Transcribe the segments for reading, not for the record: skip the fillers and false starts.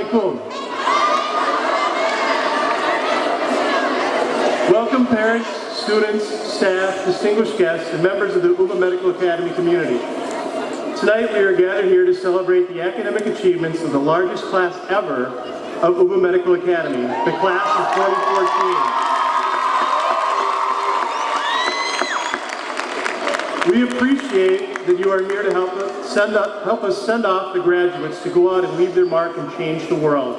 alaikum. Welcome parents, students, staff, distinguished guests, and members of the Ubah Medical Academy community. Tonight we are gathered here to celebrate the academic achievements of the largest class ever of Ubah Medical Academy, the class of 2014. We appreciate that you are here to help us send off the graduates to go out and leave their mark and change the world.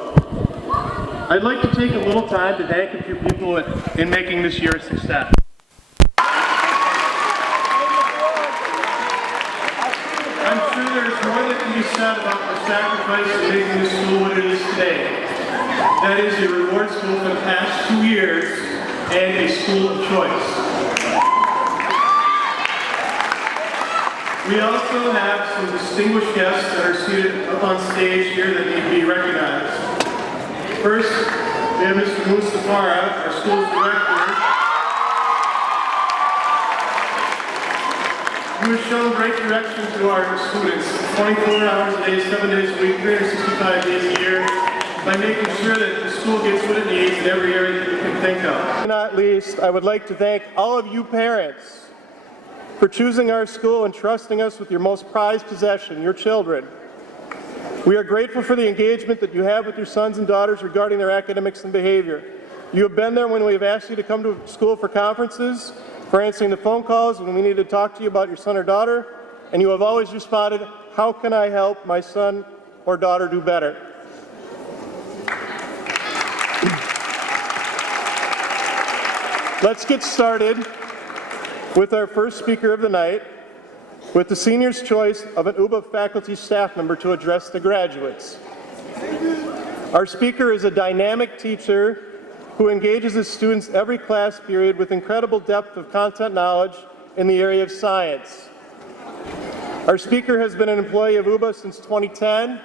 I'd like to take a little time to thank a few people in making this year a success. I'm sure there's more that can be said about the sacrifice of making this school what it is today. That is a reward school for the past 2 years and a school of choice. We also have some distinguished guests that are seated up on stage here that need to be recognized. First, we have Mr. Mustafara, our school's director, who has shown great direction to our students 24 hours a day, 7 days a week, 365 days a year, by making sure that the school gets what it needs in every area that you can think of. Not least, I would like to thank all of you parents for choosing our school and trusting us with your most prized possession, your children. We are grateful for the engagement that you have with your sons and daughters regarding their academics and behavior. You have been there when we have asked you to come to school for conferences, for answering the phone calls when we needed to talk to you about your son or daughter, and you have always responded, how can I help my son or daughter do better? Let's get started with our first speaker of the night, with the senior's choice of an Ubah faculty staff member to address the graduates. Our speaker is a dynamic teacher who engages his students every class period with incredible depth of content knowledge in the area of science. Our speaker has been an employee of Ubah since 2010.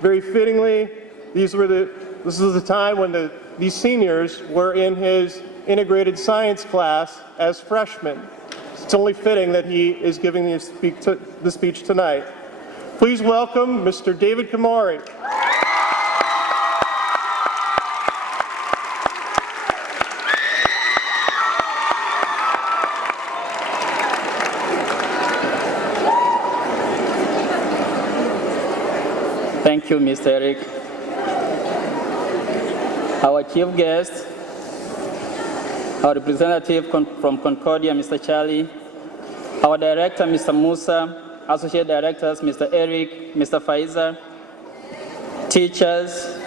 Very fittingly, this is the time when these seniors were in his integrated science class as freshmen. It's only fitting that he is giving the speech tonight. Please welcome Mr. David Kamori. Thank you, Mr. Eric. Our chief guest, our representative from Concordia, Mr. Charlie, our director, Mr. Musa, associate directors, Mr. Eric, Mr. Faiza, teachers,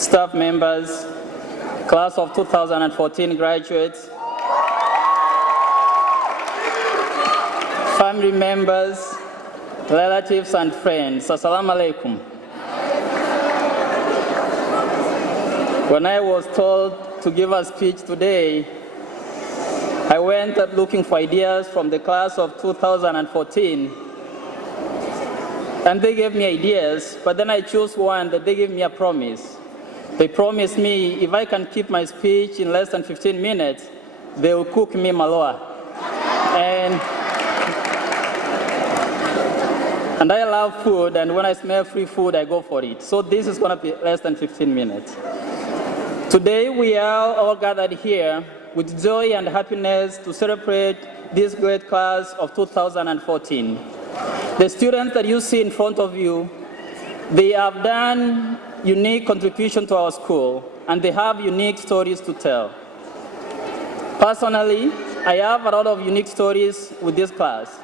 staff members, class of 2014 graduates, family members, relatives and friends. Assalamu alaikum. When I was told to give a speech today, I went up looking for ideas from the class of 2014, and they gave me ideas, but then I chose one that they gave me a promise. They promised me if I can keep my speech in less than 15 minutes, they will cook me maloa. And I love food, and when I smell free food, I go for it. So this is going to be less than 15 minutes. Today, we are all gathered here with joy and happiness to celebrate this great class of 2014. The students that you see in front of you, they have done unique contribution to our school, and they have unique stories to tell. Personally, I have a lot of unique stories with this class.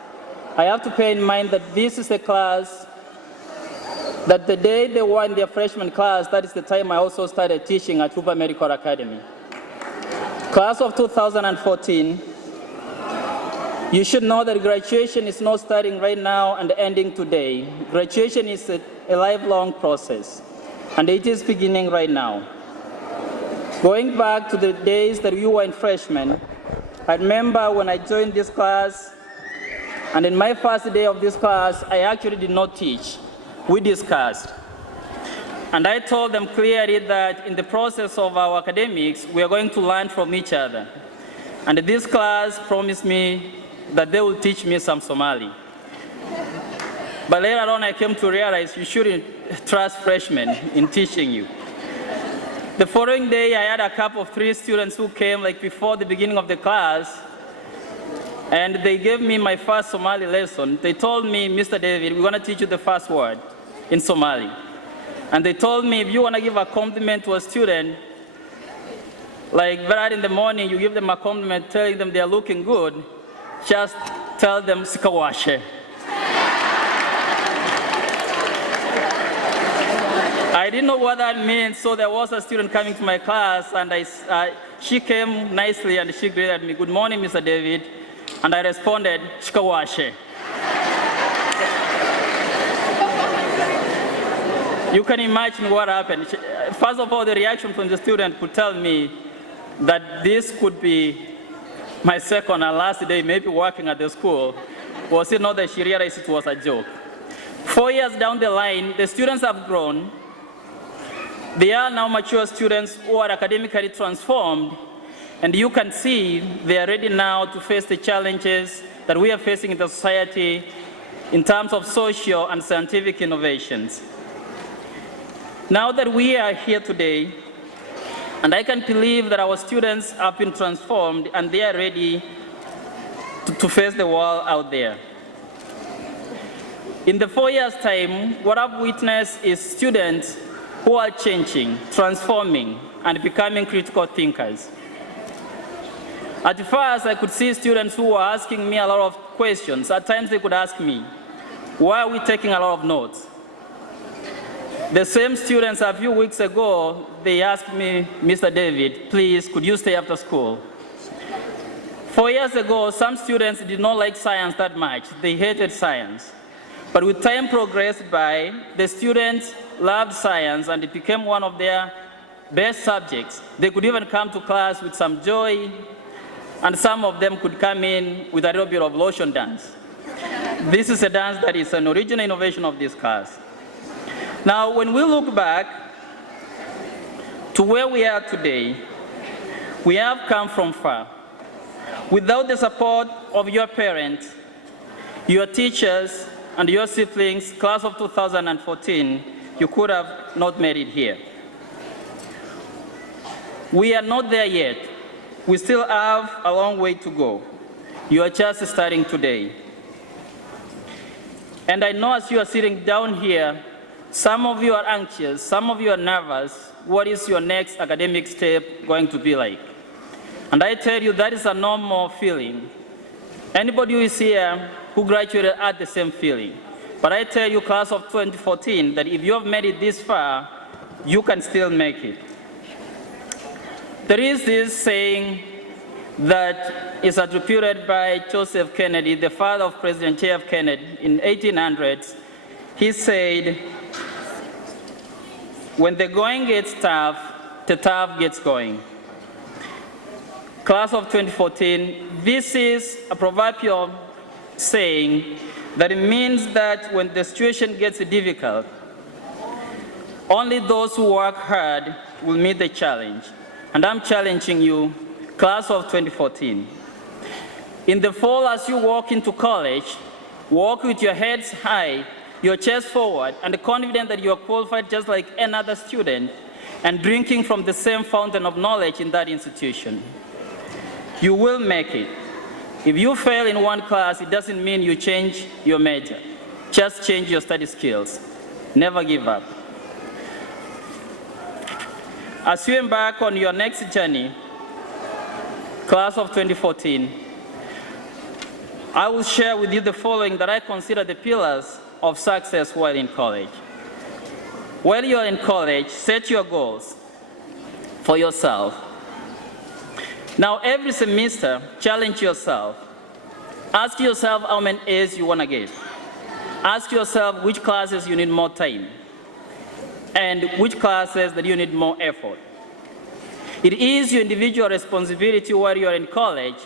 I have to bear in mind that this is a class that the day they were in their freshman class, that is the time I also started teaching at Ubah Medical Academy. Class of 2014, you should know that graduation is not starting right now and ending today. Graduation is a lifelong process, and it is beginning right now. Going back to the days that you were in freshmen, I remember when I joined this class, and in my first day of this class, I actually did not teach. We discussed. And I told them clearly that in the process of our academics, we are going to learn from each other. And this class promised me that they will teach me some Somali. But later on, I came to realize you shouldn't trust freshmen in teaching you. The following day, I had a couple of 3 students who came like before the beginning of the class, and they gave me my first Somali lesson. They told me, Mr. David, we're going to teach you the first word in Somali. And they told me, if you want to give a compliment to a student, like right in the morning, you give them a compliment telling them they're looking good, just tell them sikawashe. I didn't know what that meant, so there was a student coming to my class, and she came nicely and she greeted me, good morning, Mr. David. And I responded, shikawashe. You can imagine what happened. First of all, the reaction from the student could tell me that this could be my second and last day maybe working at the school. Was it not that she realized it was a joke? 4 years down the line, the students have grown. They are now mature students who are academically transformed, and you can see they are ready now to face the challenges that we are facing in the society in terms of social and scientific innovations. Now that we are here today, and I can believe that our students have been transformed and they are ready to face the world out there. In the 4 years' time, what I've witnessed is students who are changing, transforming, and becoming critical thinkers. At first, I could see students who were asking me a lot of questions. At times, they could ask me, why are we taking a lot of notes? The same students a few weeks ago, they asked me, Mr. David, please, could you stay after school? 4 years ago, some students did not like science that much. They hated science. But with time progressed by, the students loved science and it became one of their best subjects. They could even come to class with some joy, and some of them could come in with a little bit of lotion dance. This is a dance that is an original innovation of this class. Now, when we look back to where we are today, we have come from far. Without the support of your parents, your teachers, and your siblings, class of 2014, you could have not made it here. We are not there yet. We still have a long way to go. You are just starting today. And I know as you are sitting down here, some of you are anxious, some of you are nervous. What is your next academic step going to be like? And I tell you, that is a normal feeling. Anybody who is here who graduated had the same feeling. But I tell you, class of 2014, that if you have made it this far, you can still make it. There is this saying that is attributed by Joseph Kennedy, the father of President J.F. Kennedy, in 1800s. He said, when the going gets tough, the tough gets going. Class of 2014, this is a proverbial saying that it means that when the situation gets difficult, only those who work hard will meet the challenge. And I'm challenging you, class of 2014. In the fall, as you walk into college, walk with your heads high, your chest forward, and confident that you are qualified just like another student, and drinking from the same fountain of knowledge in that institution. You will make it. If you fail in one class, it doesn't mean you change your major. Just change your study skills. Never give up. As you embark on your next journey, class of 2014, I will share with you the following that I consider the pillars of success while in college. While you are in college, set your goals for yourself. Now, every semester, challenge yourself. Ask yourself how many A's you want to get. Ask yourself which classes you need more time, and which classes that you need more effort. It is your individual responsibility while you are in college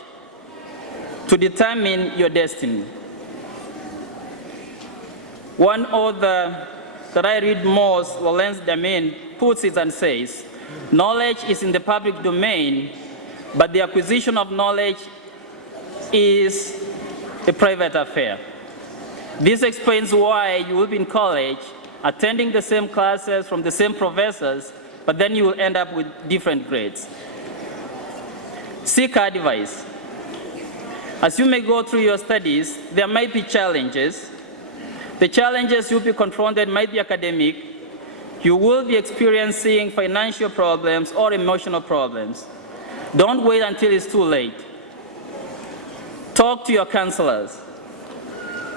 to determine your destiny. One author that I read most, Lorenz Damin, puts it and says, knowledge is in the public domain, but the acquisition of knowledge is a private affair. This explains why you will be in college, attending the same classes from the same professors, but then you will end up with different grades. Seek advice. As you may go through your studies, there might be challenges. The challenges you'll be confronted might be academic. You will be experiencing financial problems or emotional problems. Don't wait until it's too late. Talk to your counselors,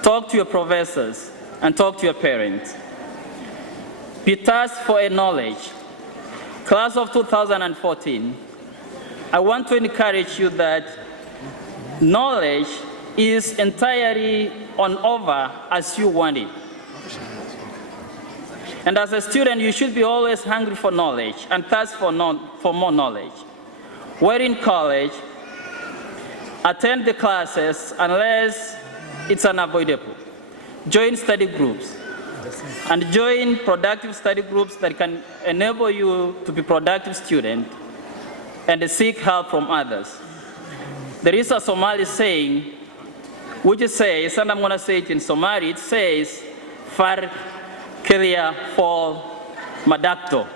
talk to your professors, and talk to your parents. Be tasked for a knowledge. Class of 2014, I want to encourage you that knowledge is entirely on over as you want it. And as a student, you should be always hungry for knowledge and thirst for more knowledge. While in college, attend the classes unless it's unavoidable. Join study groups and join productive study groups that can enable you to be a productive student and seek help from others. There is a Somali saying which says, and I'm going to say it in Somali, it says, Far Kelia Fall Madakto.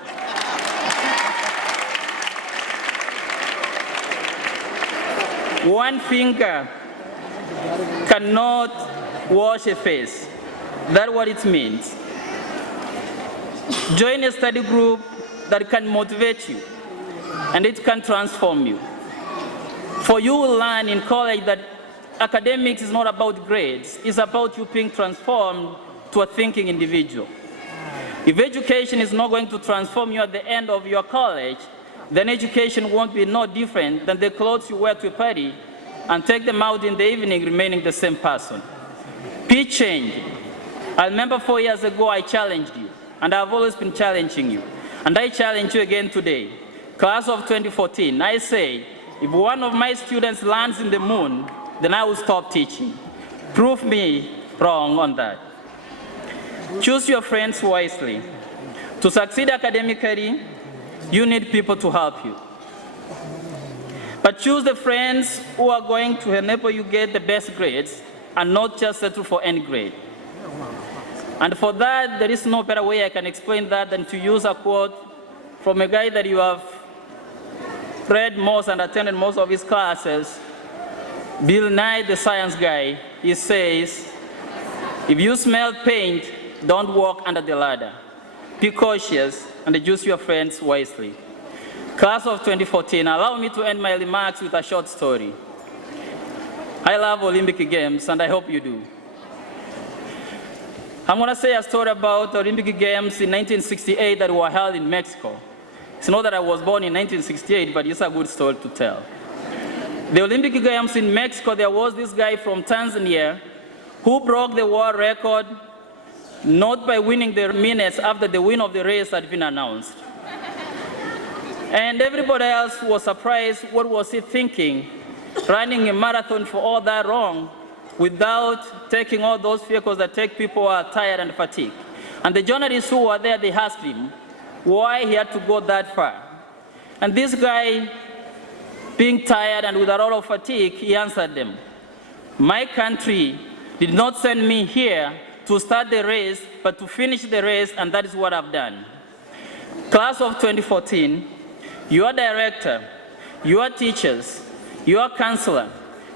One finger cannot wash a face. That's what it means. Join a study group that can motivate you, and it can transform you. For you will learn in college that academics is not about grades, it's about you being transformed to a thinking individual. If education is not going to transform you at the end of your college, then education won't be no different than the clothes you wear to a party and take them out in the evening remaining the same person. Be changed. I remember 4 years ago I challenged you, and I've always been challenging you. And I challenge you again today. Class of 2014, I say, if one of my students lands in the moon, then I will stop teaching. Prove me wrong on that. Choose your friends wisely. To succeed academically, you need people to help you. But choose the friends who are going to enable you get the best grades and not just settle for any grade. And for that, there is no better way I can explain that than to use a quote from a guy that you have read most and attended most of his classes, Bill Nye, the science guy. He says, if you smell paint, don't walk under the ladder. Be cautious and choose your friends wisely. Class of 2014, allow me to end my remarks with a short story. I love Olympic Games, and I hope you do. I'm going to say a story about the Olympic Games in 1968 that were held in Mexico. It's not that I was born in 1968, but it's a good story to tell. The Olympic Games in Mexico, there was this guy from Tanzania who broke the world record not by winning the minutes after the win of the race had been announced. And everybody else was surprised, what was he thinking, running a marathon for all that long without taking all those vehicles that take people who are tired and fatigued. And the journalists who were there, they asked him why he had to go that far. And this guy, being tired and with a lot of fatigue, he answered them, my country did not send me here to start the race, but to finish the race, and that is what I've done. Class of 2014, your director, your teachers, your counselor,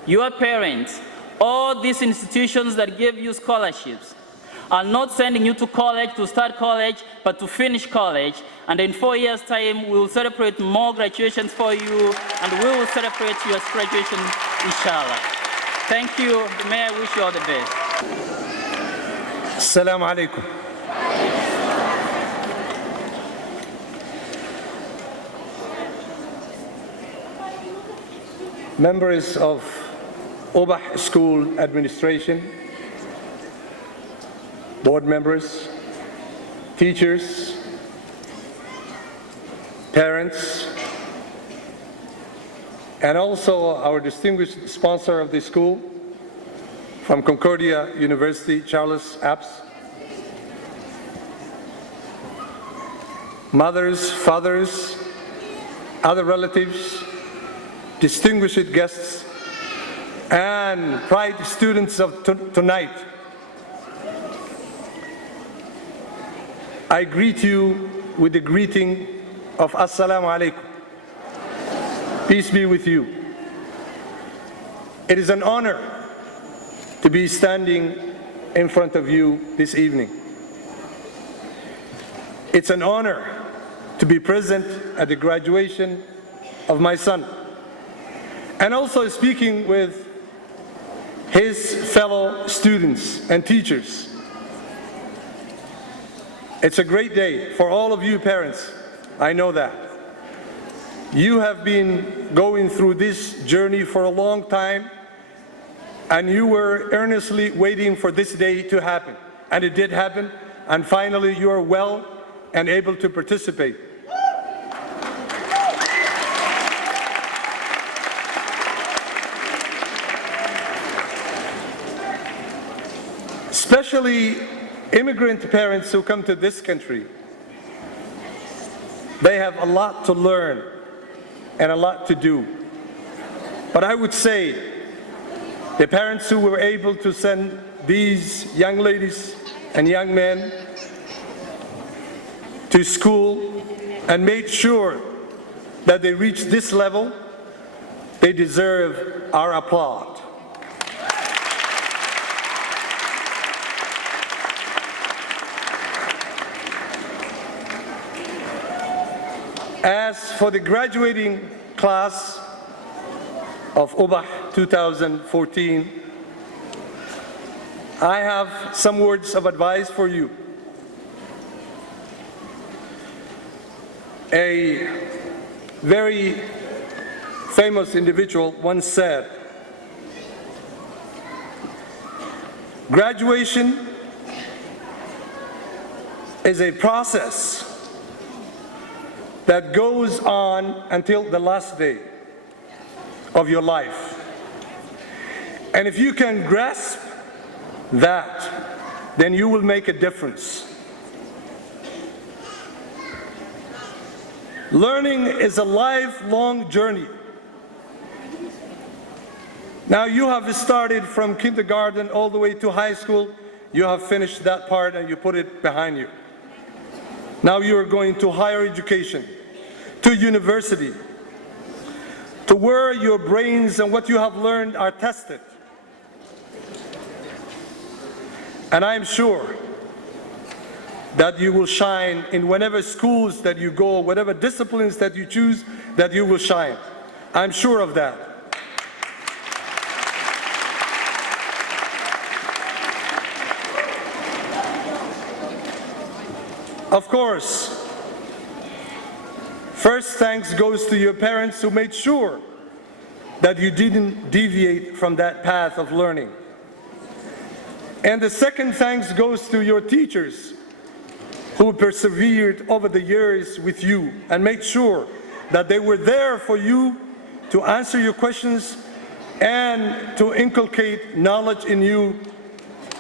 your parents, all these institutions that give you scholarships are not sending you to college to start college, but to finish college. And in 4 years' time, we will celebrate more graduations for you, and we will celebrate your graduation, inshallah. Thank you. May I wish you all the best. Assalamu alaikum. Members of Ubah School Administration, board members, teachers, parents, and also our distinguished sponsor of the school from Concordia University, Charles Apps, mothers, fathers, other relatives, distinguished guests, and pride students of tonight. I greet you with the greeting of Assalamu alaikum. Peace be with you. It is an honor to be standing in front of you this evening. It's an honor to be present at the graduation of my son, and also speaking with his fellow students and teachers. It's a great day for all of you parents. I know that. You have been going through this journey for a long time, and you were earnestly waiting for this day to happen. And it did happen, and finally you are well and able to participate. Especially immigrant parents who come to this country, they have a lot to learn and a lot to do. But I would say the parents who were able to send these young ladies and young men to school and made sure that they reach this level, they deserve our applause. As for the graduating class of Ubah 2014, I have some words of advice for you. A very famous individual once said, "Graduation is a process that goes on until the last day of your life. And if you can grasp that, then you will make a difference." Learning is a lifelong journey. Now you have started from kindergarten all the way to high school. You have finished that part and you put it behind you. Now you are going to higher education, to university, to where your brains and what you have learned are tested. And I am sure that you will shine in whatever schools that you go, whatever disciplines that you choose, that you will shine. I'm sure of that. Of course, first thanks goes to your parents who made sure that you didn't deviate from that path of learning. And the second thanks goes to your teachers who persevered over the years with you and made sure that they were there for you to answer your questions and to inculcate knowledge in you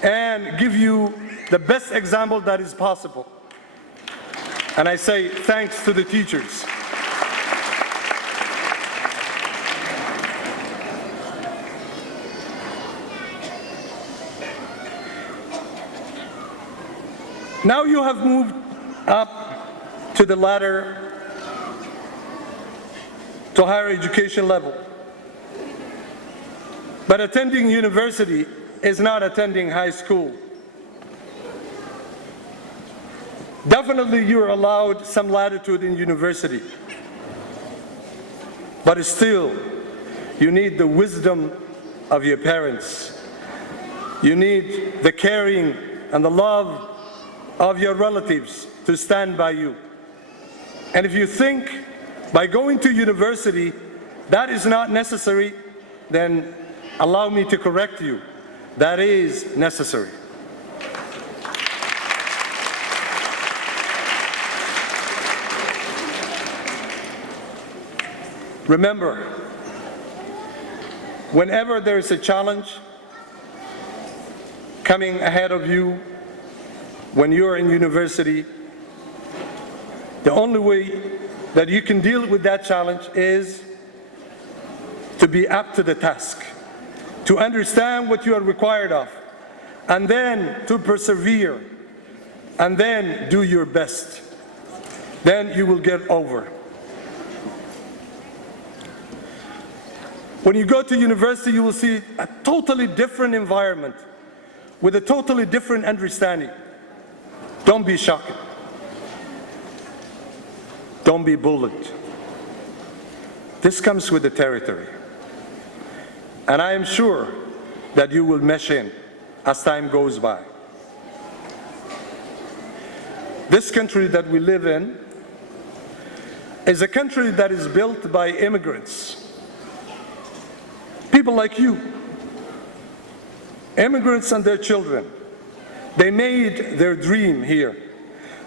and give you the best example that is possible. And I say thanks to the teachers. Now you have moved up to the ladder to higher education level. But attending university is not attending high school. Definitely you are allowed some latitude in university. But still, you need the wisdom of your parents. You need the caring and the love of your relatives to stand by you. And if you think by going to university that is not necessary, then allow me to correct you. That is necessary. Remember, whenever there is a challenge coming ahead of you, when you're in university, the only way that you can deal with that challenge is to be up to the task, to understand what you are required of, and then to persevere and then do your best. Then you will get over. When you go to university, you will see a totally different environment with a totally different understanding. Don't be shocked. Don't be bullied. This comes with the territory. And I am sure that you will mesh in as time goes by. This country that we live in is a country that is built by immigrants. People like you, immigrants and their children. They made their dream here.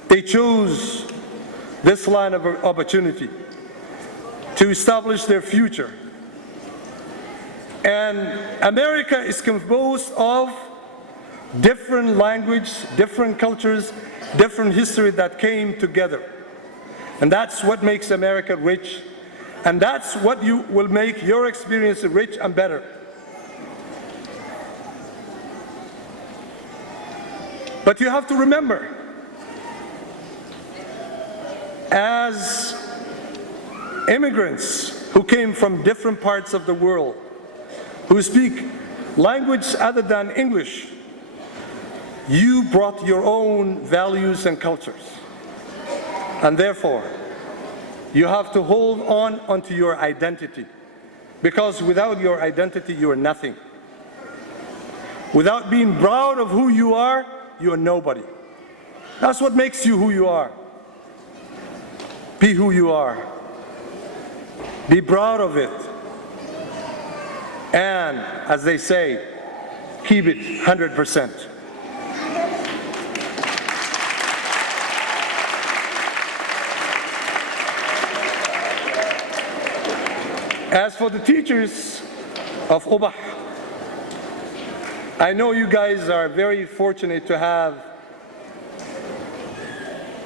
They chose this line of opportunity to establish their future. And America is composed of different languages, different cultures, different history that came together. And that's what makes America rich. And that's what you will make your experience rich and better. But you have to remember, as immigrants who came from different parts of the world, who speak language other than English, you brought your own values and cultures. And therefore, you have to hold on onto your identity, because without your identity, you are nothing. Without being proud of who you are nobody. That's what makes you who you are. Be who you are. Be proud of it. And, as they say, keep it 100%. As for the teachers of Ubah, I know you guys are very fortunate to have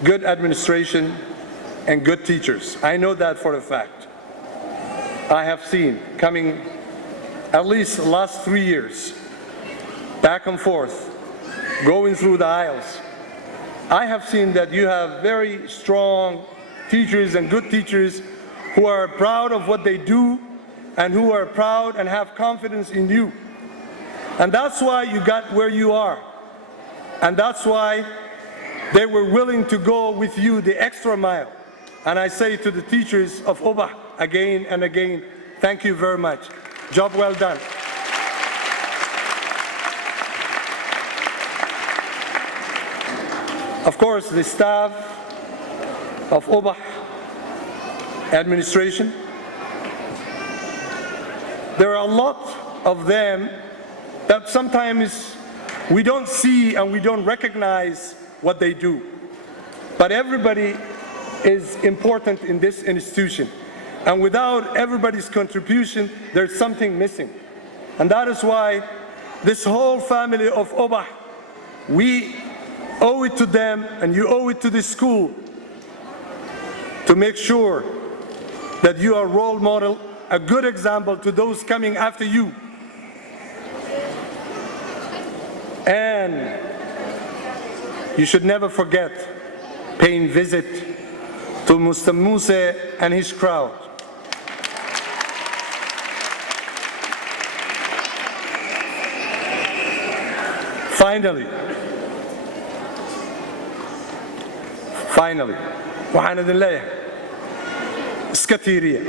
good administration and good teachers. I know that for a fact. I have seen coming at least the last 3 years, back and forth, going through the aisles. I have seen that you have very strong teachers and good teachers who are proud of what they do and who are proud and have confidence in you. And that's why you got where you are. And that's why they were willing to go with you the extra mile. And I say to the teachers of Ubah again and again, thank you very much. Job well done. Of course, the staff of Ubah administration, there are a lot of them that sometimes we don't see and we don't recognize what they do. But everybody is important in this institution. And without everybody's contribution, there's something missing. And that is why this whole family of Ubah, we owe it to them, and you owe it to the school, to make sure that you are a role model, a good example to those coming after you. And you should never forget paying visit to Mr. Muse and his crowd. Finally, waxaan idin leeyahay iska tiiriya.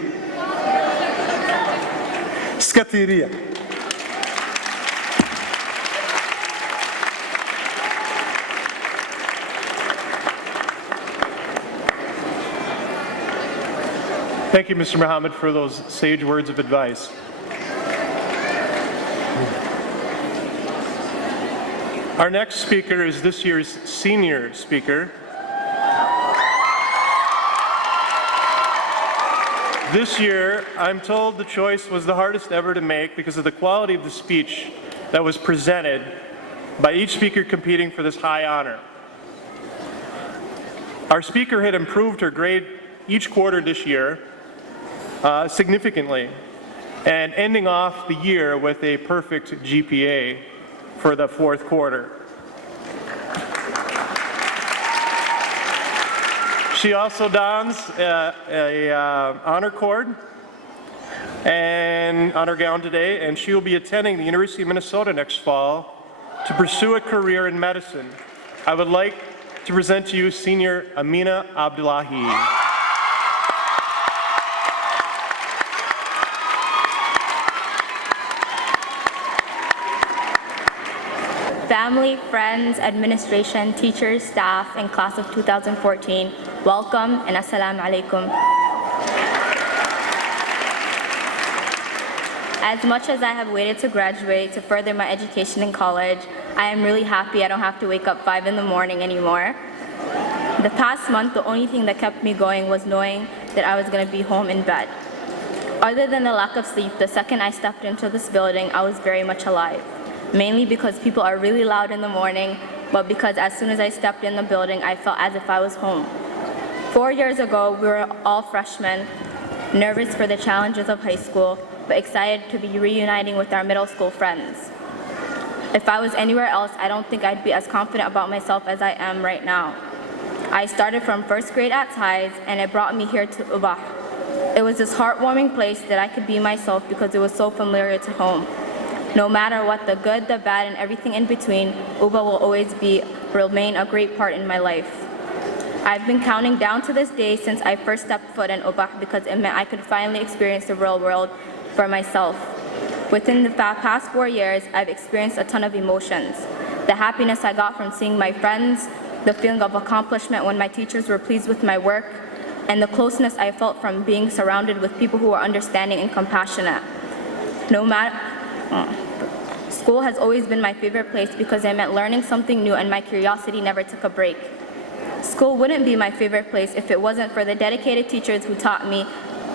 Thank you, Mr. Muhammad, for those sage words of advice. Our next speaker is this year's senior speaker. This year, I'm told the choice was the hardest ever to make because of the quality of the speech that was presented by each speaker competing for this high honor. Our speaker had improved her grade each quarter this year significantly, and ending off the year with a perfect GPA for the fourth quarter. She also dons a honor cord and honor gown today, and she will be attending the University of Minnesota next fall to pursue a career in medicine. I would like to present to you Senior Amina Abdullahi. Family, friends, administration, teachers, staff, and class of 2014, welcome and assalamu alaikum. As much as I have waited to graduate to further my education in college, I am really happy I don't have to wake up 5 in the morning anymore. The past month, the only thing that kept me going was knowing that I was going to be home in bed. Other than the lack of sleep, the second I stepped into this building, I was very much alive. Mainly because people are really loud in the morning, but because as soon as I stepped in the building, I felt as if I was home. 4 years ago, we were all freshmen, nervous for the challenges of high school, but excited to be reuniting with our middle school friends. If I was anywhere else, I don't think I'd be as confident about myself as I am right now. I started from first grade at Ties, and it brought me here to Ubah. It was this heartwarming place that I could be myself because it was so familiar to home. No matter what, the good, the bad, and everything in between, Ubah will always remain a great part in my life. I've been counting down to this day since I first stepped foot in Ubah because it meant I could finally experience the real world for myself. Within the past 4 years, I've experienced a ton of emotions. The happiness I got from seeing my friends, the feeling of accomplishment when my teachers were pleased with my work, and the closeness I felt from being surrounded with people who are understanding and compassionate. School has always been my favorite place because it meant learning something new and my curiosity never took a break. School wouldn't be my favorite place if it wasn't for the dedicated teachers who taught me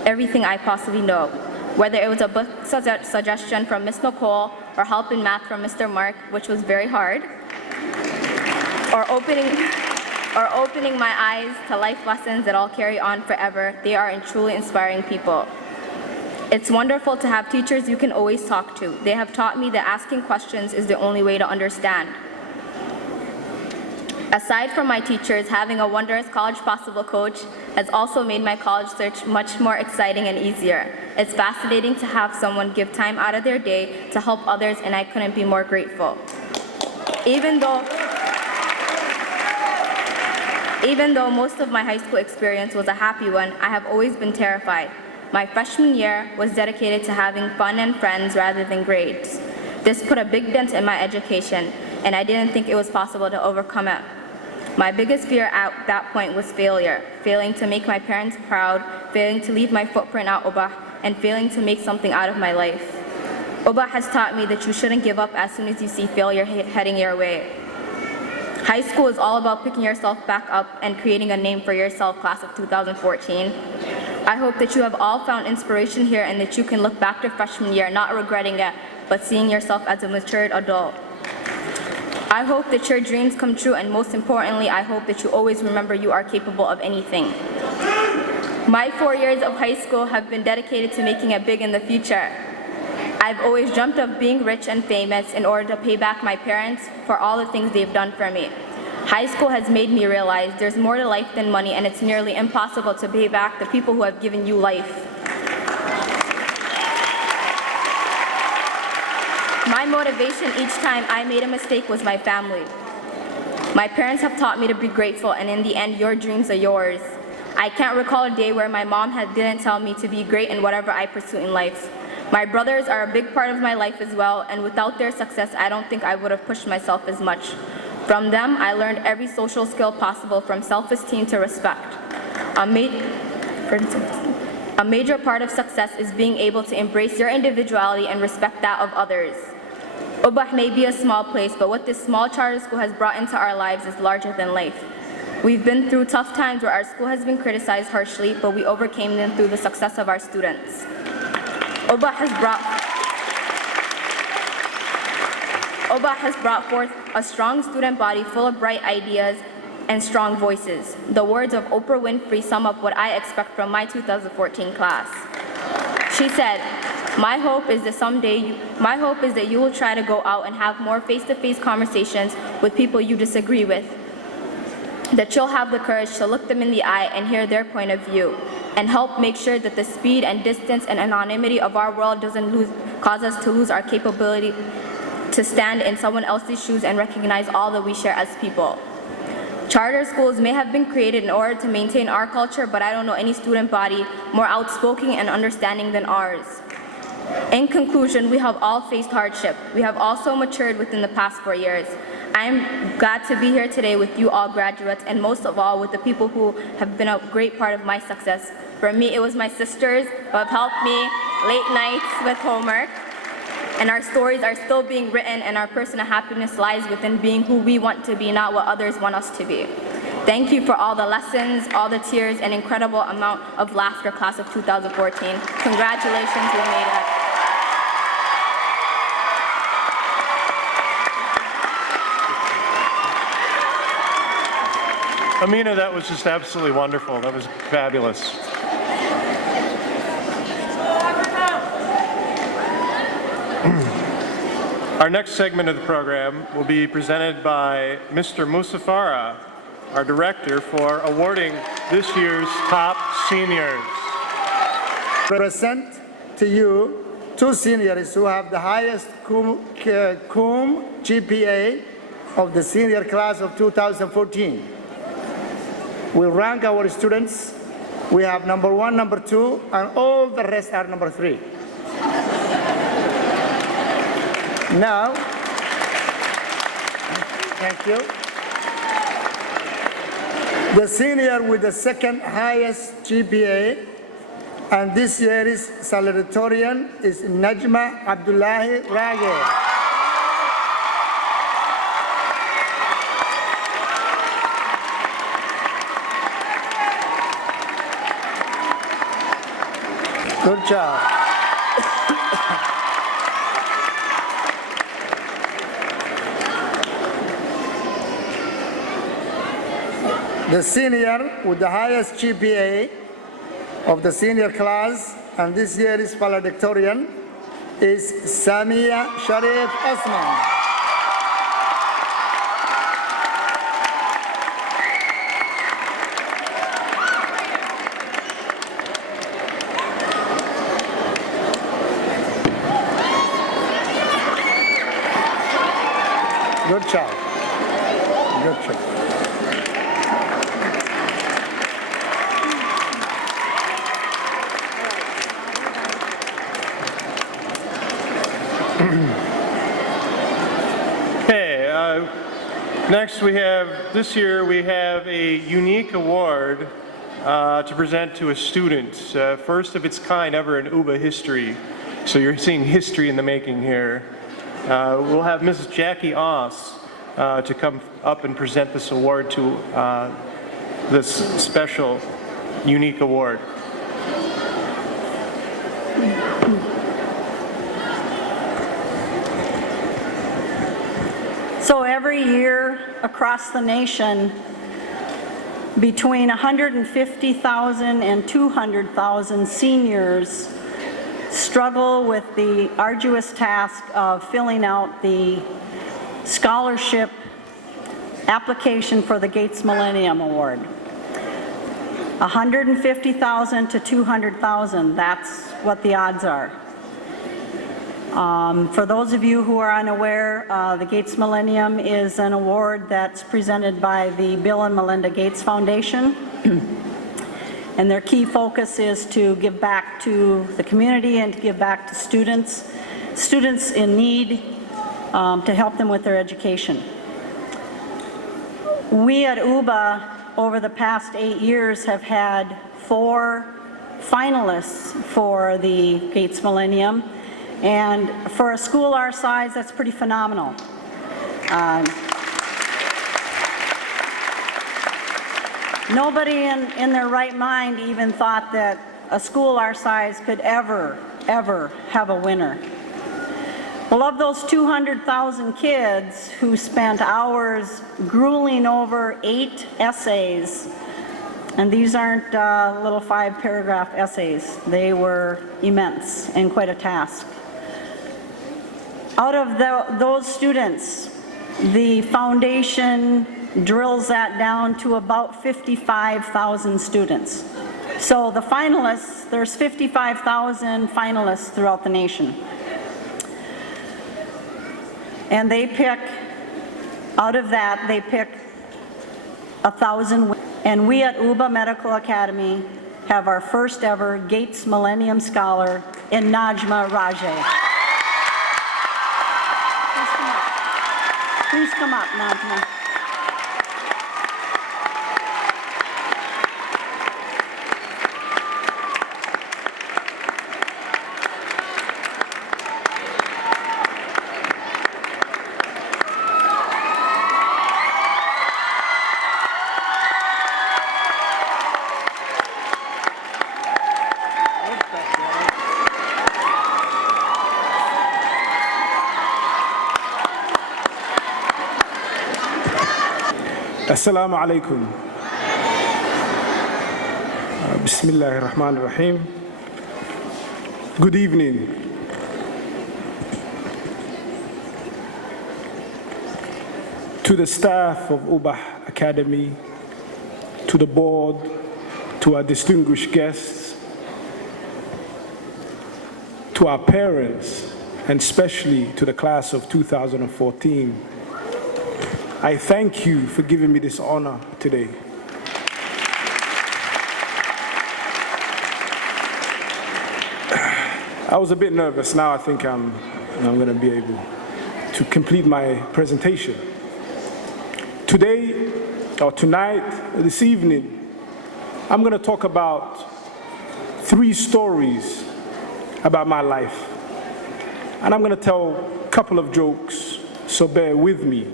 everything I possibly know. Whether it was a book suggestion from Miss Nicole or help in math from Mr. Mark, which was very hard, or opening my eyes to life lessons that I'll carry on forever, they are truly inspiring people. It's wonderful to have teachers you can always talk to. They have taught me that asking questions is the only way to understand. Aside from my teachers, having a wondrous College Possible coach has also made my college search much more exciting and easier. It's fascinating to have someone give time out of their day to help others, and I couldn't be more grateful. Even though most of my high school experience was a happy one, I have always been terrified. My freshman year was dedicated to having fun and friends rather than grades. This put a big dent in my education, and I didn't think it was possible to overcome it. My biggest fear at that point was failure, failing to make my parents proud, failing to leave my footprint at Ubah, and failing to make something out of my life. Ubah has taught me that you shouldn't give up as soon as you see failure heading your way. High school is all about picking yourself back up and creating a name for yourself, class of 2014. I hope that you have all found inspiration here and that you can look back to freshman year not regretting it, but seeing yourself as a matured adult. I hope that your dreams come true, and most importantly, I hope that you always remember you are capable of anything. My 4 years of high school have been dedicated to making it big in the future. I've always dreamt of being rich and famous in order to pay back my parents for all the things they've done for me. High school has made me realize there's more to life than money, and it's nearly impossible to pay back the people who have given you life. My motivation each time I made a mistake was my family. My parents have taught me to be grateful, and in the end, your dreams are yours. I can't recall a day where my mom didn't tell me to be great in whatever I pursue in life. My brothers are a big part of my life as well, and without their success, I don't think I would have pushed myself as much. From them, I learned every social skill possible, from self-esteem to respect. A major part of success is being able to embrace your individuality and respect that of others. Ubah may be a small place, but what this small charter school has brought into our lives is larger than life. We've been through tough times where our school has been criticized harshly, but we overcame them through the success of our students. Ubah has brought forth a strong student body full of bright ideas and strong voices. The words of Oprah Winfrey sum up what I expect from my 2014 class. She said, my hope is that you will try to go out and have more face-to-face conversations with people you disagree with. that you'll have the courage to look them in the eye and hear their point of view, and help make sure that the speed and distance and anonymity of our world doesn't cause us to lose our capability to stand in someone else's shoes and recognize all that we share as people. Charter schools may have been created in order to maintain our culture, but I don't know any student body more outspoken and understanding than ours. In conclusion, we have all faced hardship. We have also matured within the past 4 years. I am glad to be here today with you all graduates, and most of all with the people who have been a great part of my success. For me, it was my sisters who have helped me late nights with homework, and our stories are still being written, and our personal happiness lies within being who we want to be, not what others want us to be. Thank you for all the lessons, all the tears, and incredible amount of laughter, class of 2014. Congratulations, we made it. Amina, that was just absolutely wonderful. That was fabulous. Our next segment of the program will be presented by Mr. Musafara, our director, for awarding this year's top seniors. Present to you 2 seniors who have the highest cum GPA of the senior class of 2014. We rank our students. We have number 1, number 2, and all the rest are number 3. Now, thank you. The senior with the second highest GPA and this year's salutatorian is Najma Abdullahi Rage. Good job. The senior with the highest GPA of the senior class and this year's valedictorian is Samia Sharif Osman. Good job. Good job. Okay, next this year we have a unique award to present to a student. First of its kind ever in Ubah history. So you're seeing history in the making here. We'll have Mrs. Jackie Oss to come up and present this award to this special, unique award. So every year across the nation, between 150,000 and 200,000 seniors struggle with the arduous task of filling out the scholarship application for the Gates Millennium Award. 150,000 to 200,000, that's what the odds are. For those of you who are unaware, the Gates Millennium is an award that's presented by the Bill and Melinda Gates Foundation. And their key focus is to give back to the community and to give back to students in need, to help them with their education. We at Ubah, over the past 8 years, have had 4 finalists for the Gates Millennium. And for a school our size, that's pretty phenomenal. Nobody in their right mind even thought that a school our size could ever have a winner. Well, of those 200,000 kids who spent hours grueling over 8 essays, and these aren't little 5-paragraph essays, they were immense and quite a task. Out of those students, the foundation drills that down to about 55,000 students. So the finalists, there's 55,000 finalists throughout the nation. And they pick, out of that, they pick 1,000. And we at Ubah Medical Academy have our first ever Gates Millennium Scholar in Najma Rajeh. Please come up, Najma. Assalamu alaikum. Bismillahir Rahmanir Rahim. Good evening. To the staff of Ubah Academy, to the board, to our distinguished guests, to our parents, and especially to the class of 2014, I thank you for giving me this honor today. I was a bit nervous. Now I think I'm going to be able to complete my presentation. Today, or tonight, this evening, I'm going to talk about 3 stories about my life. And I'm going to tell a couple of jokes, so bear with me.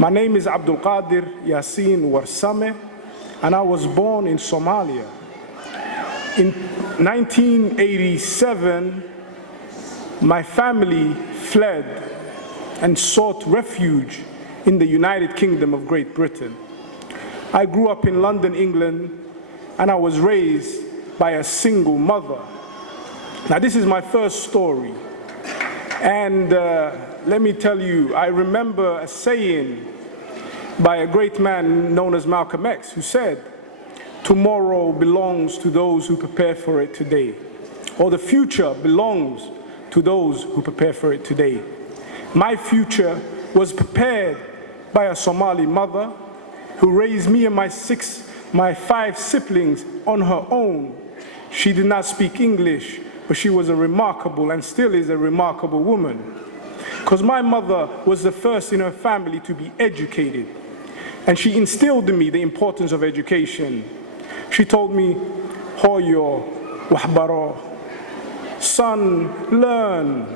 My name is Abdul Qadir Yassin Warsame, and I was born in Somalia. In 1987, my family fled and sought refuge in the United Kingdom of Great Britain. I grew up in London, England, and I was raised by a single mother. Now, this is my first story. And let me tell you, I remember a saying by a great man known as Malcolm X, who said, "Tomorrow belongs to those who prepare for it today," or the future belongs to those who prepare for it today. My future was prepared by a Somali mother who raised me and my 5 siblings on her own. She did not speak English, but she was a remarkable and still is a remarkable woman. Because my mother was the first in her family to be educated. And she instilled in me the importance of education. She told me, "Hoyo, wahbaro, son, learn,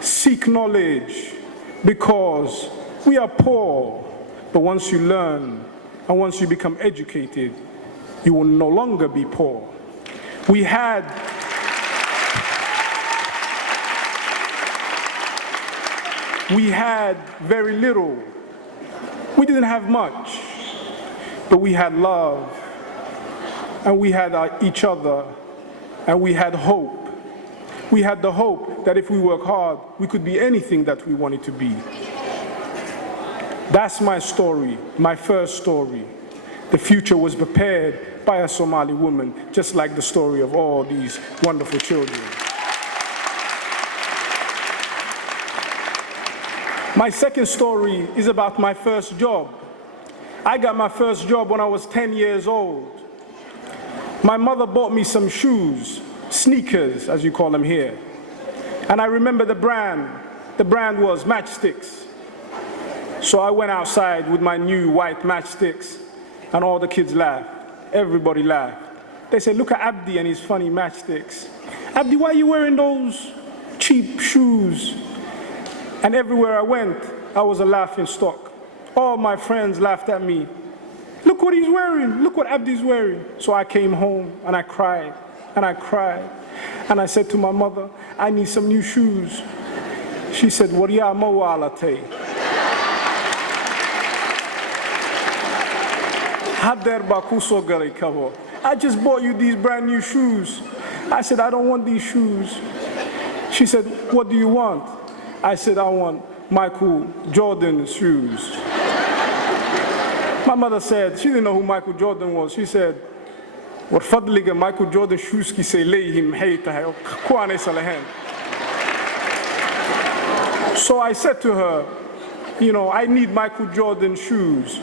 seek knowledge, because we are poor. But once you learn and once you become educated, you will no longer be poor." We had very little. We didn't have much, but we had love, and we had each other, and we had hope. We had the hope that if we work hard, we could be anything that we wanted to be. That's my story, my first story. The future was prepared by a Somali woman, just like the story of all these wonderful children. My second story is about my first job. I got my first job when I was 10 years old. My mother bought me some shoes, sneakers, as you call them here. And I remember the brand. The brand was Matchsticks. So I went outside with my new white Matchsticks, and all the kids laughed. Everybody laughed. They said, "Look at Abdi and his funny Matchsticks. Abdi, why are you wearing those cheap shoes?" And everywhere I went, I was a laughing stock. All my friends laughed at me. "Look what he's wearing. Look what Abdi's wearing." So I came home and I cried and I cried. And I said to my mother, "I need some new shoes." She said, "Wariya mawalate. I just bought you these brand new shoes." I said, "I don't want these shoes." She said, "What do you want?" I said, "I want Michael Jordan shoes." My mother said, she didn't know who Michael Jordan was. She said, "What fadliga Michael Jordan shoes ki say leihim hey tahay kuane salahen." So I said to her, you know, I need Michael Jordan shoes.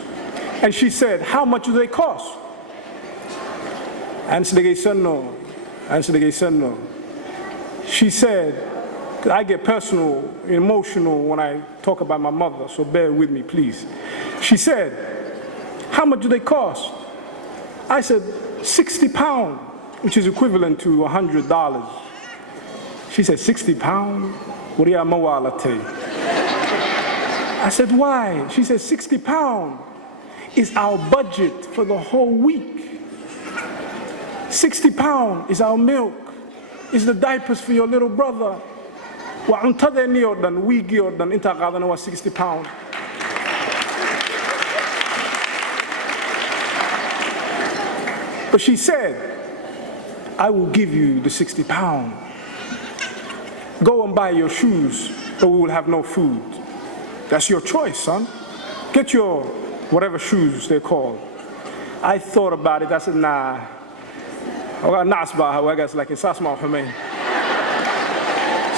And she said, "How much do they cost?" Answer the son no. Answer the son no. She said, I get personal, emotional when I talk about my mother, so bear with me, please. She said, "How much do they cost?" I said, £60, which is equivalent to $100. She said, £60? What do you mawalate? I said, why? She said, £60 is our budget for the whole week. £60 is our milk, is the diapers for your little brother. Wa untade ni ordan, wigi ordan, inta qadana wa £60. But she said, I will give you the £60. Go and buy your shoes, or we will have no food. That's your choice, son. Get your whatever shoes they're called. I thought about it. I said, nah. I guess like in Sasma for me.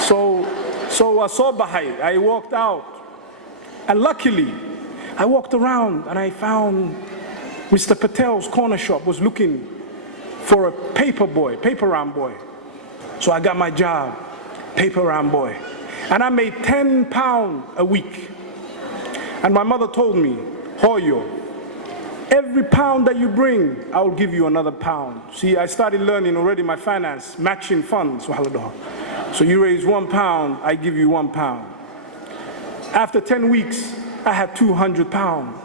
So I saw Bahai. I walked out. And luckily, I walked around and I found Mr. Patel's corner shop was looking for a paper round boy. So I got my job, paper round boy. And I made £10 a week. And my mother told me, Hoyo, every pound that you bring, I will give you another pound. See, I started learning already my finance, matching funds. So you raise £1, I give you £1. After 10 weeks, I had £200.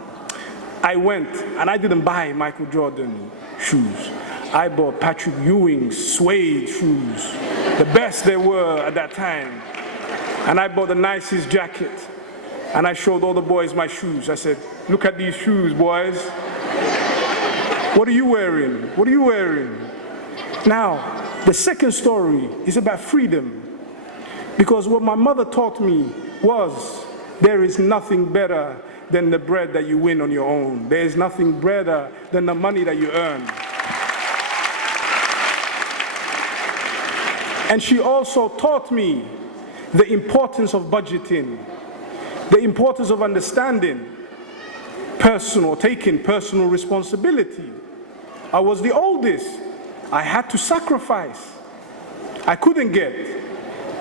I went, and I didn't buy Michael Jordan shoes. I bought Patrick Ewing's suede shoes, the best there were at that time. And I bought the nicest jacket. And I showed all the boys my shoes. I said, look at these shoes, boys. What are you wearing? What are you wearing? Now, the second story is about freedom. Because what my mother taught me was, there is nothing better than the bread that you win on your own. There is nothing better than the money that you earn. And she also taught me the importance of budgeting, the importance of understanding taking personal responsibility. I was the oldest. I had to sacrifice. I couldn't get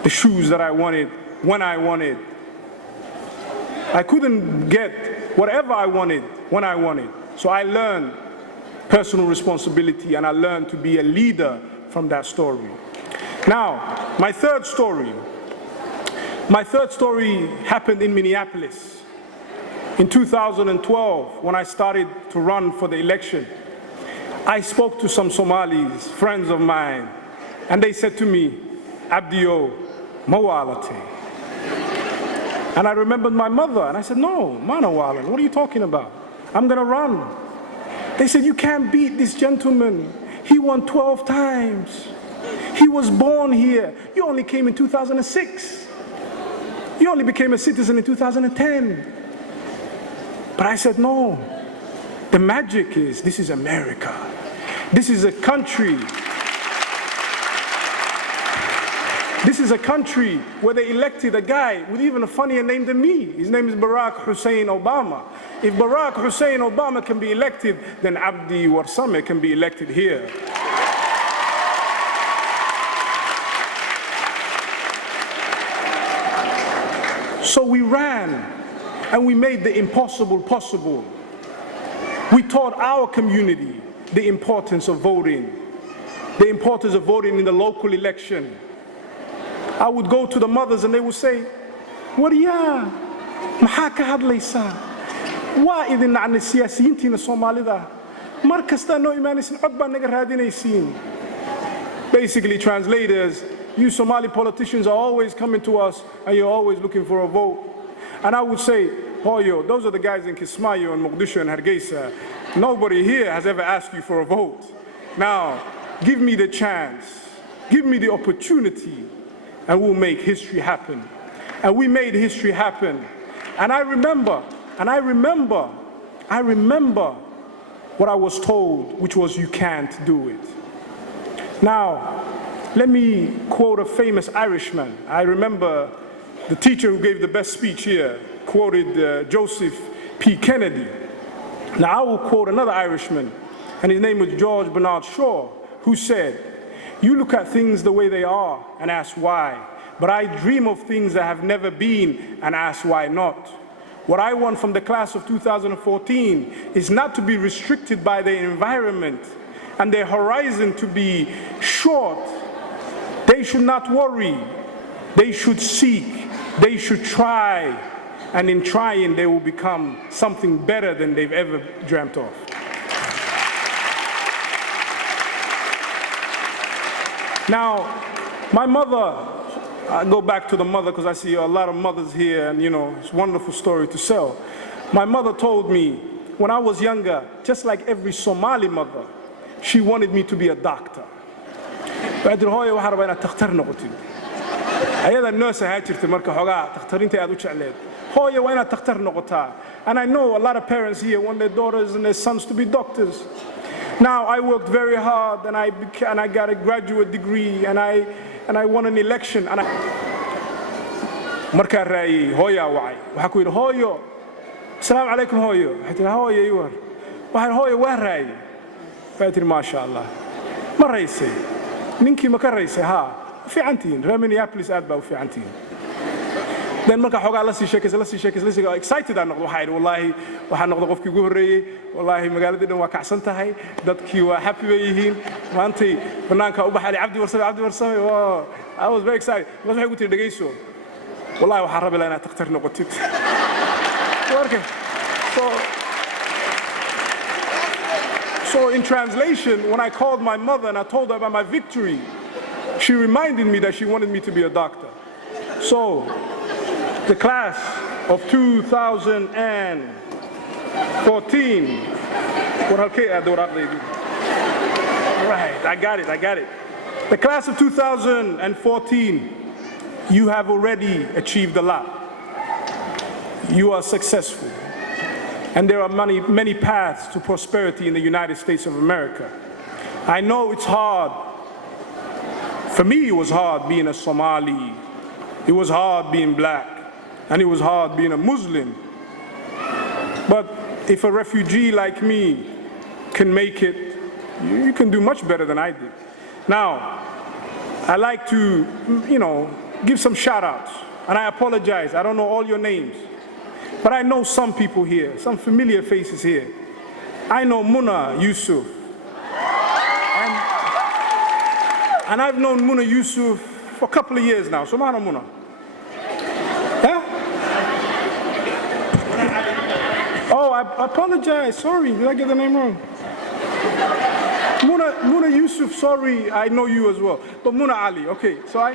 the shoes that I wanted when I wanted. I couldn't get whatever I wanted when I wanted. So I learned personal responsibility and I learned to be a leader from that story. Now, my third story happened in Minneapolis. In 2012, when I started to run for the election, I spoke to some Somalis, friends of mine, and they said to me, Abdio, mawalate. And I remembered my mother, and I said, no, manawalan, what are you talking about? I'm gonna run. They said, you can't beat this gentleman. He won 12 times. He was born here. You only came in 2006. You only became a citizen in 2010. But I said, no. The magic is, this is America. This is a country. This is a country where they elected a guy with even a funnier name than me. His name is Barack Hussein Obama. If Barack Hussein Obama can be elected, then Abdi Warsame can be elected here. So we ran and we made the impossible possible. We taught our community the importance of voting, the importance of voting in the local election. I would go to the mothers and they would say, Wariya, maxaa ka hadlaysaa? Waa idin nacnay siyaasiyiintiina Soomaalida. Mar kasta noo imaanaysin cod baa naga raadinaysiin. Basically, translators, you Somali politicians are always coming to us and you're always looking for a vote. And I would say, Hoyo, those are the guys in Kismayo and Mogadishu and Hargeisa. Nobody here has ever asked you for a vote. Now, give me the chance, give me the opportunity, and we'll make history happen. And we made history happen. And I remember I remember what I was told, which was you can't do it. Now, let me quote a famous Irishman. I remember the teacher who gave the best speech here quoted Joseph P. Kennedy. Now I will quote another Irishman, and his name was George Bernard Shaw, who said, "You look at things the way they are and ask why, but I dream of things that have never been and ask why not." What I want from the class of 2014 is not to be restricted by their environment and their horizon to be short. They should not worry. They should seek. They should try. And in trying, they will become something better than they've ever dreamt of. Now, my mother, I go back to the mother because I see a lot of mothers here, and it's a wonderful story to tell. My mother told me when I was younger, just like every Somali mother, she wanted me to be a doctor. And I know a lot of parents here want their daughters and their sons to be doctors. Now, I worked very hard, and I got a graduate degree, and I won an election. And markaa raayay hooyaa wacay waxaa ku yidhi hooyo asalaamu calaykum hooyo waxay tihi hooyo ii war waxaan hooyo waa raayay waxay tihi maasha allah ma raysay ninkii ma ka raysay haa u fiicantihiin reer Minneapolis aad baa u fiicantihiin then markaa xoogaa la sii sheekaysay excited aan noqdo waxaa idhi wallaahi waxaan noqdo qofkii ugu horreeyey wallaahi magaaladii dhan waa kacsan tahay dadkii waa happy bay yihiin maantay bannaanka Ubah Ali cabdi warsame I was very excited because waxay ku tiri dhegayso wallaahi waxaan rabi lahaa inaad takhtar noqotid So in translation, when I called my mother and I told her about my victory, she reminded me that she wanted me to be a doctor. So the class of 2014, right, I got it. The class of 2014, you have already achieved a lot. You are successful. And there are many paths to prosperity in the United States of America. I know it's hard. For me, it was hard being a Somali. It was hard being black. And it was hard being a Muslim. But if a refugee like me can make it, you can do much better than I did. Now, I like to, give some shout outs. And I apologize, I don't know all your names. But I know some people here, some familiar faces here. I know Muna Yusuf. And I've known Muna Yusuf for a couple of years now. So Mana Muna. Huh? Oh, I apologize. Sorry, did I get the name wrong? Muna Yusuf, sorry, I know you as well. But Muna Ali, okay. So I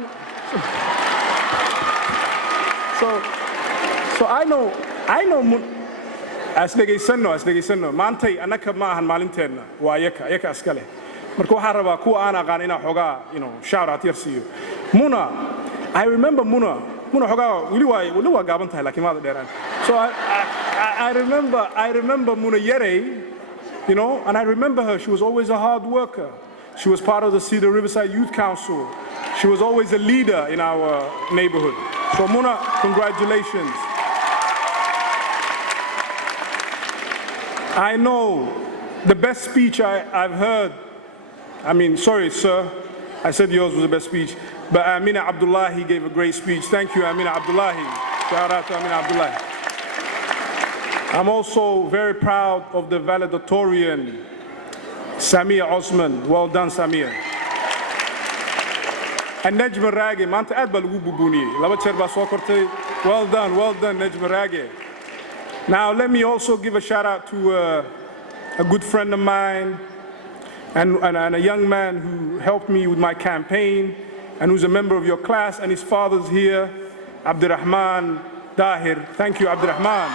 know as dhegaysanno maantay annaka ma ahan maalinteenna waa yaka iskale marka waxaan rabaa kuwa aan aqaan inaan xogaa shout out yar siiyo Muna, I remember Muna xogaa weli waa gaaban tahay laakiin maada dheeraan. So I remember Muna Yere, and I remember her. She was always a hard worker. She was part of the Cedar Riverside Youth Council. She was always a leader in our neighborhood. So Muna, congratulations. I know the best speech I've heard, sorry, sir, I said yours was the best speech, but Amina Abdullahi gave a great speech. Thank you, Amina Abdullahi. Shout out to Amina Abdullahi. I'm also very proud of the valedictorian, Samia Osman. Well done, Samia. And Nejma Rage, maanta aad baa lagu bubuniyey. Laba jeer baa soo kortay. Well done, Nejma Rage. Now, let me also give a shout out to a good friend of mine and a young man who helped me with my campaign and who's a member of your class, and his father's here, Abdurrahman Dahir. Thank you, Abdurrahman.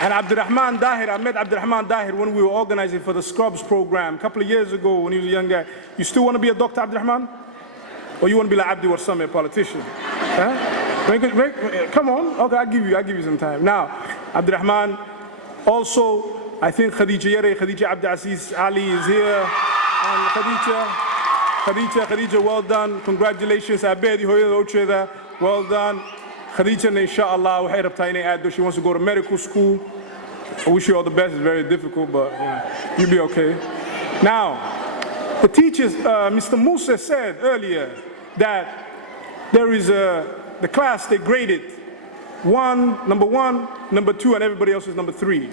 And Abdurrahman Dahir, I met Abdurrahman Dahir when we were organizing for the Scrubs program a couple of years ago when he was a young guy. You still want to be a doctor, Abdurrahman? Or you want to be like Abdi Warsame, a politician? Huh? Come on. Okay, I'll give you some time. Now, Abdurrahman. Also, I think Khadija Abdulaziz Ali is here. And Khadija, well done. Congratulations. Abedi hoyada ujeeda. Well done. Khadija, inshallah, waxay rabtaa inay aado. She wants to go to medical school. I wish you all the best. It's very difficult, but you'll be okay. Now, the teachers, Mr. Musa said earlier that there is the class, they graded number one, number two, and everybody else is number three.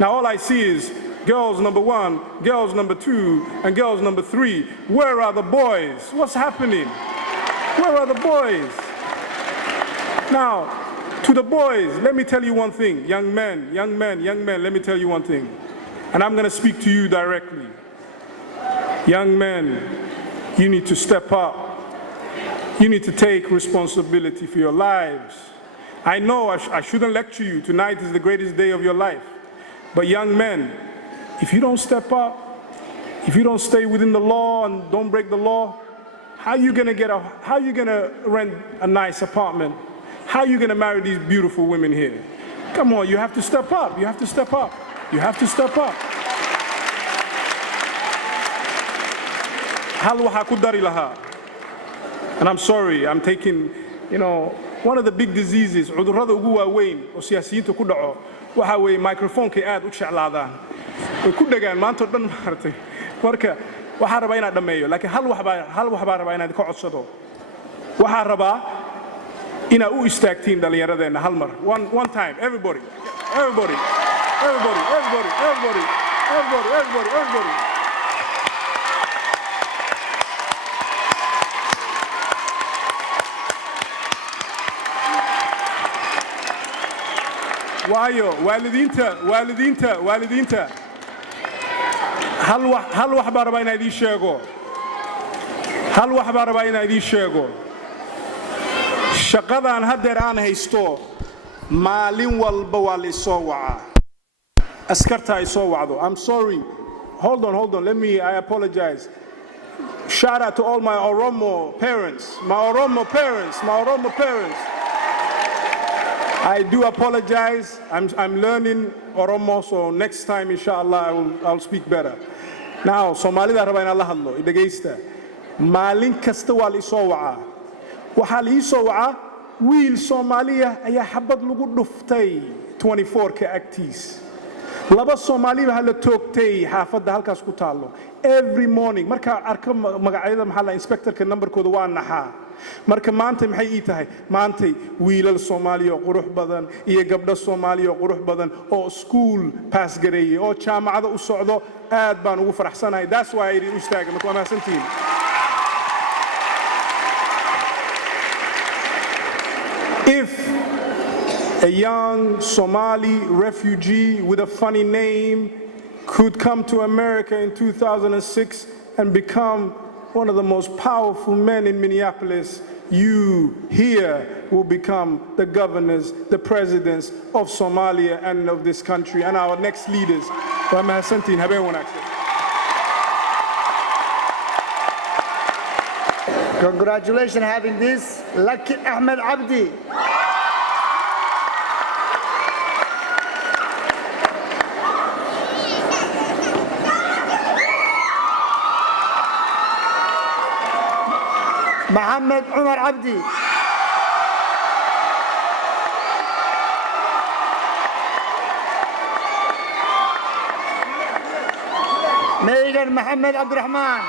Now all I see is girls number one, girls number two, and girls number three. Where are the boys? What's happening? Where are the boys? Now, to the boys, let me tell you one thing. Young men, let me tell you one thing. And I'm going to speak to you directly. Young men, you need to step up. You need to take responsibility for your lives. I know I shouldn't lecture you. Tonight is the greatest day of your life. But young men, if you don't step up, if you don't stay within the law and don't break the law, how are you going to rent a nice apartment? How are you going to marry these beautiful women here? Come on, you have to step up. You have to step up. You have to step up. And I'm sorry, I'm taking, one of the big diseases, cudurrada ugu waaweyn oo siyaasiyiinta ku dhaco, waxa weeye microphone-kay aad u jeclaadaan. Way ku dhagaan maanta oo dhan maartay. Marka waxaan rabaa inaan dhameeyo, laakiin hal wax baan rabaa inaan ka codsado. Waxaan rabaa inaad u istaagtiin dhallinyaradeenna hal mar. One time, everybody. waayo waalidiinta hal wax baan rabaa inaan idiin sheego shaqadan haddeer aan haysto maalin walba waa la isoo wacaa askarta ay soo wacdo. I'm sorry, hold on, I apologize. Shout out to all my Oromo parents. I do apologize. I'm learning Oromo, so next time, inshallah, I'll speak better. Now, Somalida raba inaan la hadlo, dhageysta. Maalin kasta waa la isoo wacaa. Waxaa la isoo wacaa wiil Soomaaliya ayaa xabad lagu dhuftay 24-ka agtiis. Laba Soomaali baa la toogtay xaafadda halkaas ku taalo. Every morning, marka arka magacyada maxaa la inspectorka numberkooda waa naxaa. marka maanta maxay ii tahay maanta wiilal Soomaali oo qurux badan iyo gabdho Soomaali oo qurux badan oo school pass gareeyay oo jaamacada u socdo aad baan ugu faraxsanahay. That's why I u istaagay. marka waa mahadsantiin. If a young Somali refugee with a funny name could come to America in 2006 and become one of the most powerful men in Minneapolis, you here will become the governors, the presidents of Somalia and of this country, and our next leaders. Congratulations having this Lucky Ahmed Abdi. Mohammed Umar Abdi. Megan Mohammed Abdurrahman.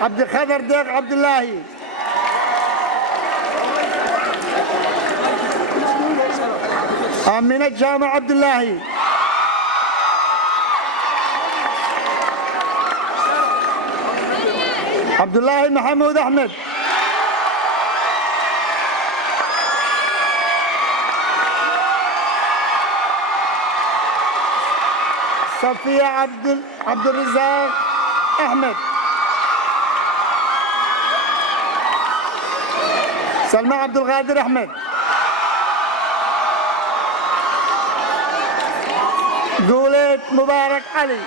عبد الخضر ديق عبد الله. أمينة جامع عبد الله. عبد الله محمود أحمد. صفية عبد الرزاق أحمد. سلمى عبد القادر أحمد. دولة مبارك علي.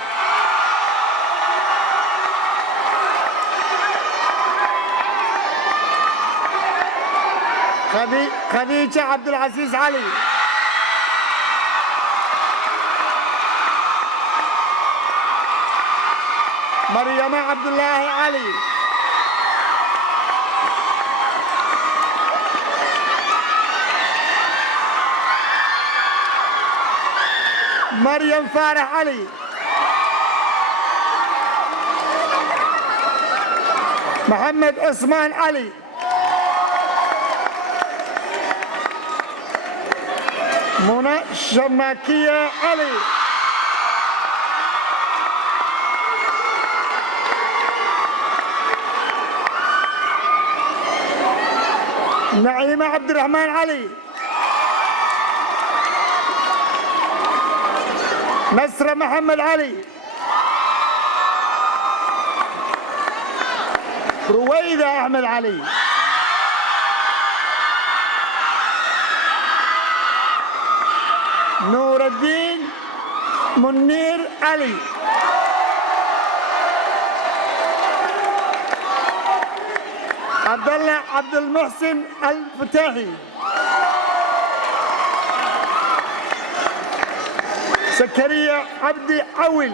خديجة عبد العزيز علي. مريم عبد الله علي. مريم فارح علي. محمد عثمان علي. منى شماكية علي. نعيمة عبد الرحمن علي. نصرة محمد علي. رويدة أحمد علي. نور الدين منير علي. عبد الله عبد المحسن الفتاحي. زكريا عبدي عول.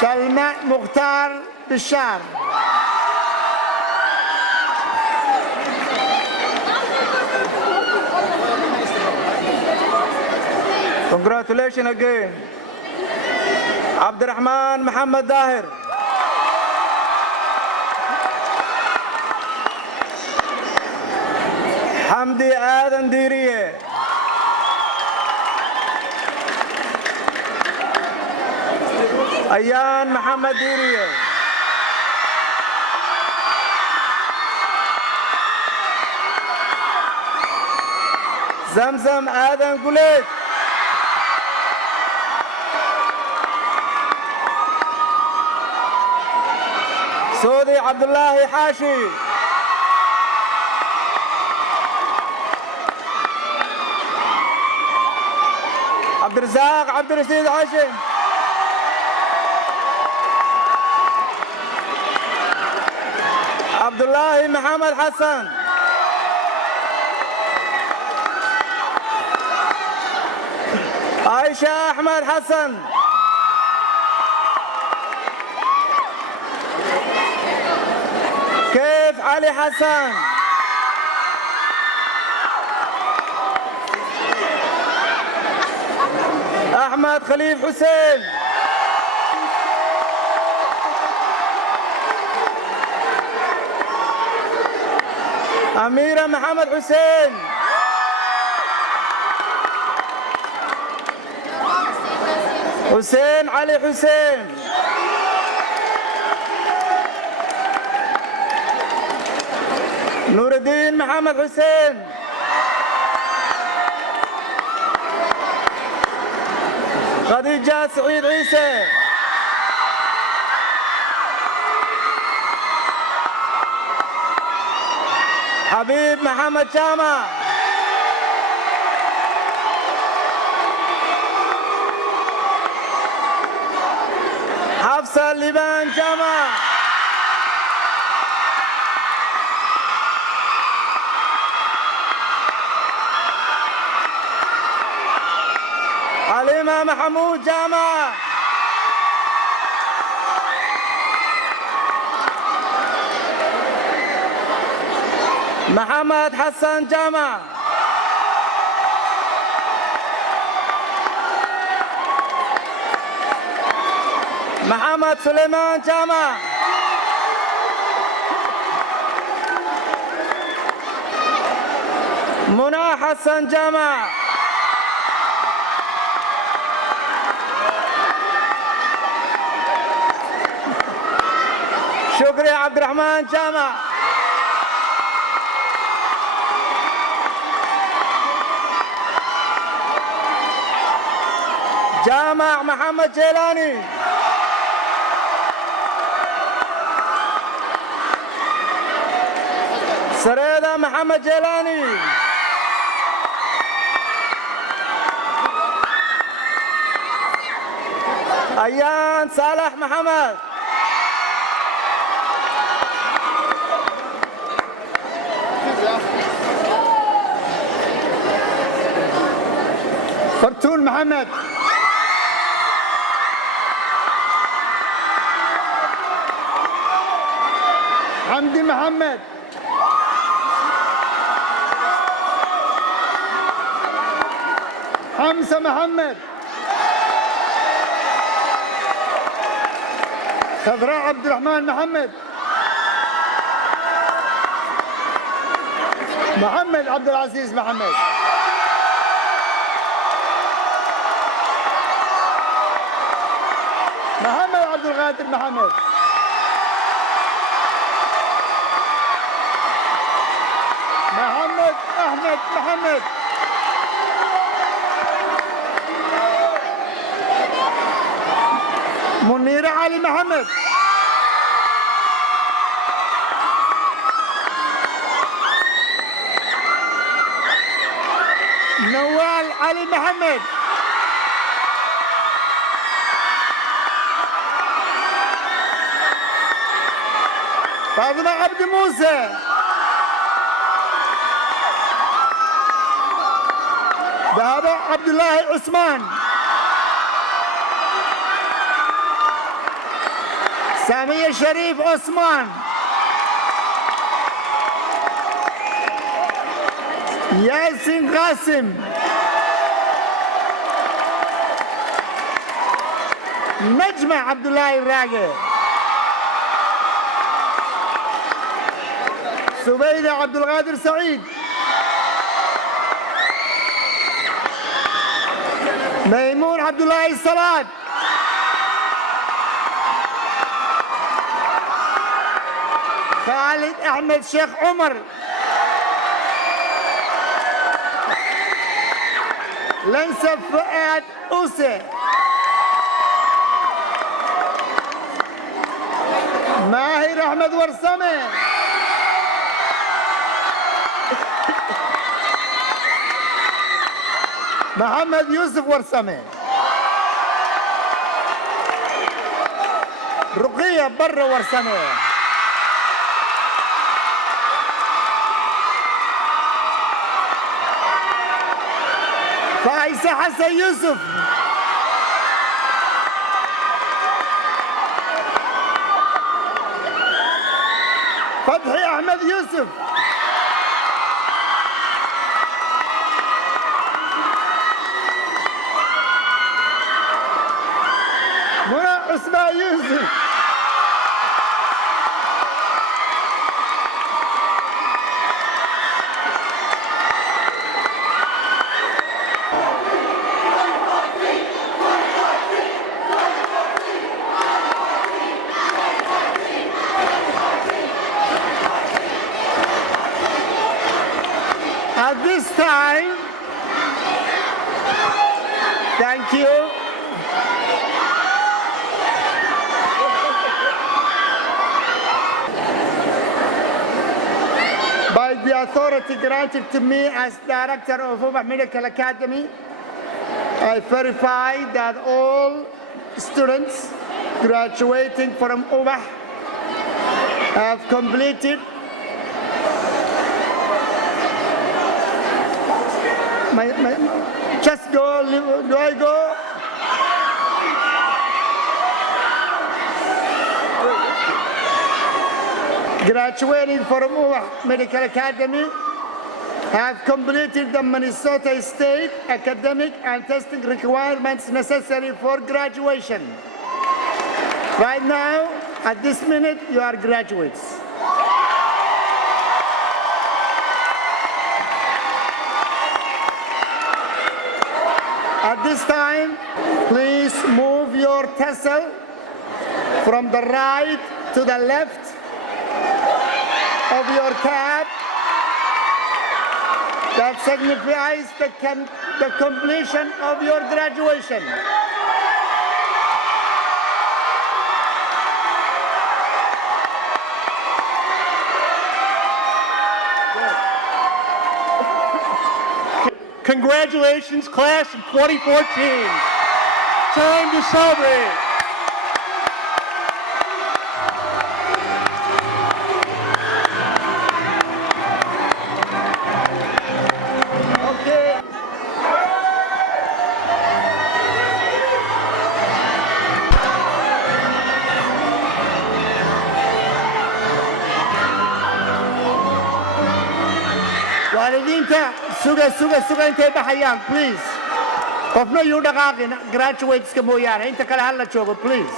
سلمى مختار بشار. Congratulations again. Abdurrahman Muhammad Dahir. Hamdi Adan Diriye. Ayan Muhammad Diriye. Zamzam Adan Gulet. سودي عبد الله حاشي. عبد الرزاق عبد الرشيد حاشي. عبد الله محمد حسن. عائشة أحمد حسن. كيف علي حسن. أحمد خليل حسين. أميرة محمد حسين. حسين علي حسين. نور الدين محمد حسين. خديجة سعيد عيسى. حبيب محمد جامع. حفصة لبان جامع. عليمة محمود جامع. محمد حسن جامع. محمد سليمان جامع. منى حسن جامع. شكري عبد الرحمن جامع. جامع محمد جيلاني. سريدة محمد جيلاني. أيان صالح محمد. فرتون محمد. حمدي محمد. حمزة محمد. خضراء عبد الرحمن محمد. محمد عبد العزيز محمد. محمد عبد القادر محمد. محمد أحمد محمد. منيرة علي محمد. نوال علي محمد. فاطمة عبد موسى. دابا عبد الله عثمان. سامية شريف عثمان. ياسين قاسم. نجمة عبد الله الراقي. سبيدة عبد القادر سعيد. ميمون عبد الله الصلاة. خالد أحمد شيخ عمر. لنسف فؤاد أوسي. ماهر أحمد ورسمة. محمد يوسف ورسمة. رقية برا ورسمة. فايسة حسن يوسف. فتحي أحمد يوسف. منى عثمان يوسف. At this time, thank you. By the authority granted to me as Director of Ubah Medical Academy, I verify that all students graduating from Ubah have completed just go, do I go? Graduating from Ubah Medical Academy have completed the Minnesota State academic and testing requirements necessary for graduation. Right now, at this minute, you are graduates. At this time, please move your tassel from the right to the left of your cap. That signifies the completion of your graduation. Congratulations, class of 2014. Time to celebrate. Okay. waalidiinta suga intay baxayaan please qofna yuu dhaqaaqin graduateska mooyaane inta kale hala joogo please